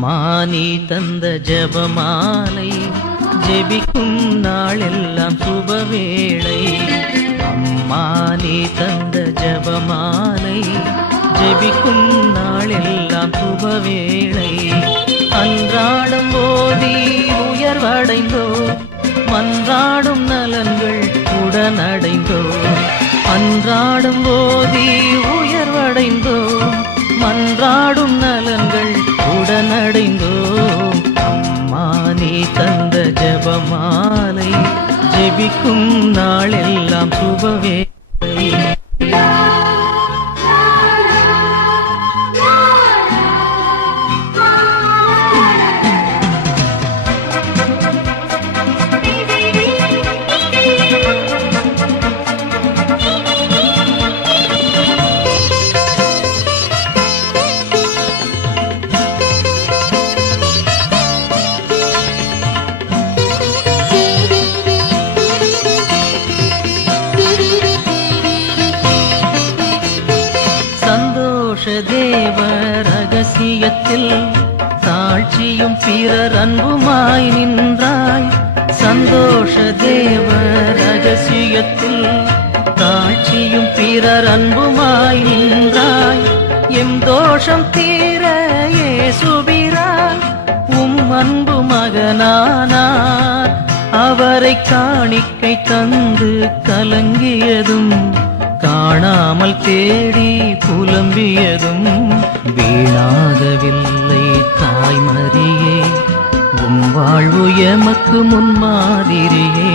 அம்மா நீ தந்த ஜபமாலை ஜெபிக்கும் நாளெல்லாம் சுபவேளை. அம்மா நீ தந்த ஜபமாலை ஜெபிக்கும் நாளெல்லாம் சுபவேளை. அன்றாடம் போதி உயர்வடைந்தோ மன்றாடும் நலன்கள் உடனடைந்தோ. அன்றாடும் போதி உயர்வடைந்தோ மன்றாடும் ஜெபிக்கும் நாளெல்லாம் சுபவே தேவ ரகசியத்தில் தாழ்ச்சியும் பிறர் அன்புமாய் நின்றாய். சந்தோஷ தேவ ரகசியத்தில் தாழ்ச்சியும் பிறர் அன்புமாய் நின்றாய். எம் தோஷம் தீர ஏசுபிரான் உம் அன்பு மகனானார். அவரை காணிக்கை தந்து கலங்கியதும் காணாமல் தேடி புலம்பியதும் வீணாகவில்லை தாய்மரியே உம் வாழ்வு எமக்கு முன்மாதிரியே.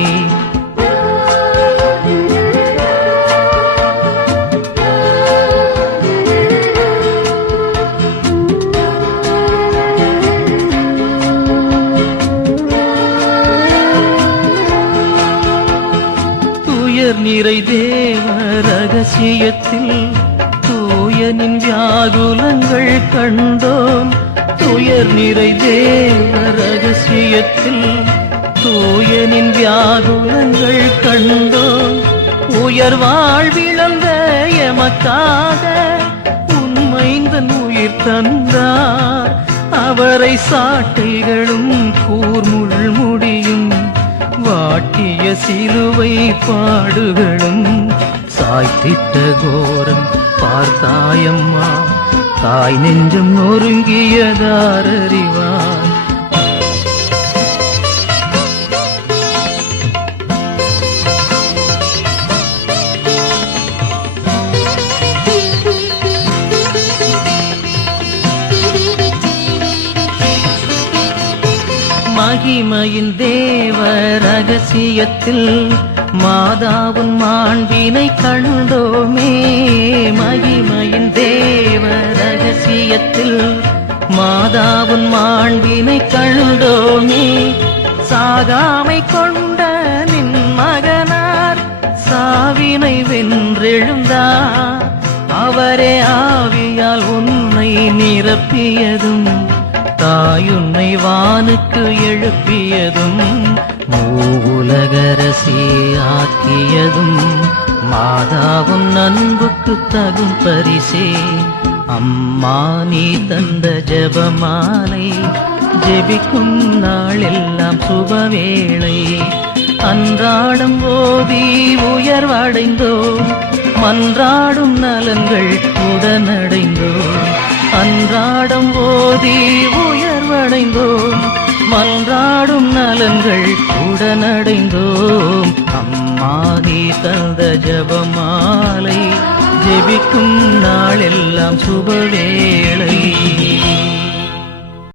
துயர் நிறை தேவ ரகசியத்தில் தூயனின் வியாகுலங்கள் கண்டோம். துயர் நிறை தேவ ரகசியத்தில் தூயனின் வியாகுலங்கள் கண்டோம். உயர் வாழ்விழந்த எமக்காக உண்மைந்தன் உயிர் தந்தார். அவரை சாட்டைகளும் கூர்முள் முடியும். வாட்டிய சிலுவை பாடுகளும் சாய்த்திட்ட கோரம் பார்த்தாயம்மா. தாய் நெஞ்சம் நொறுங்கியதாரறிவான் மகிமையின் தேவ ரகசியத்தில் மாதாவின் மாண்பினை கண்டோமே. மகிமையின் தேவ ரகசியத்தில் மாதாவின் மாண்பினை கண்டோமே. சாகாமை கொண்ட நின் மகனார் சாவினை வென்றெழுந்தார் அவரே ஆவியால் உன்னை நிரப்பியதும் தாயுன்னை வானுக்கு எழுப்பியதும். மூவுலகரசி ஆக்கியதும் மாதாவும் அன்புக்கு தகும் பரிசே. அம்மா நீ தந்த ஜபமாலை ஜெபிக்கும் நாளெல்லாம் சுபவேளை. அன்றாடம் ஓதி உயர்வடைந்தோ மன்றாடும் நலன்கள் உடனடைந்தோ அன்றாடம் ஓதி உயர்வடைந்தோம். மன்றாடும் நலன்கள் சரணடைந்தோம் அம்மா நீ தந்த ஜபமாலை ஜெபிக்கும் நாளெல்லாம் சுபவேளை.